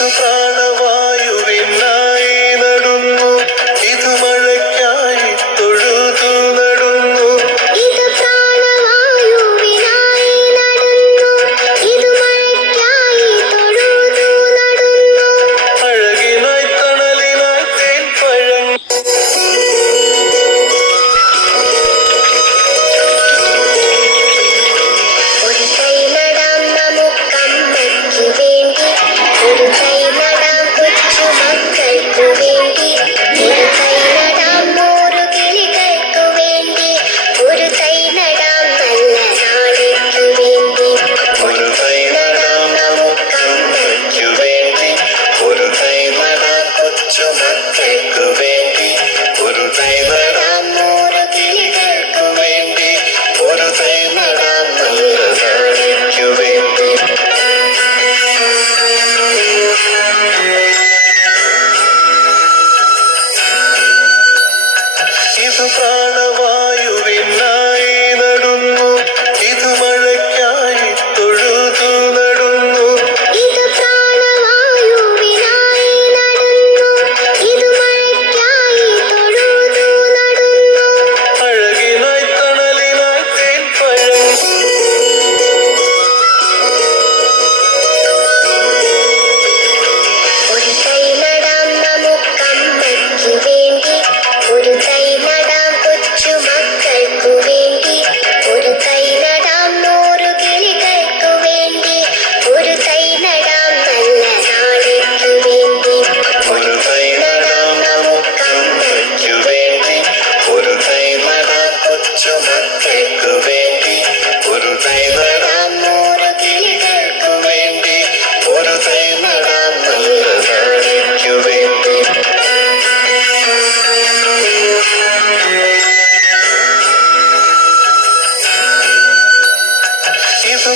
ஏசு பிராணவா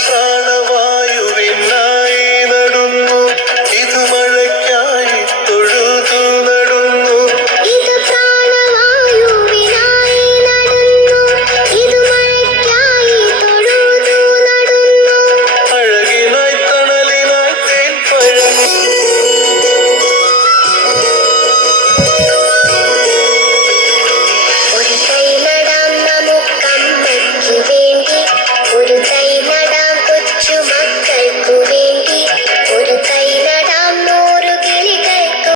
ಕಾಣ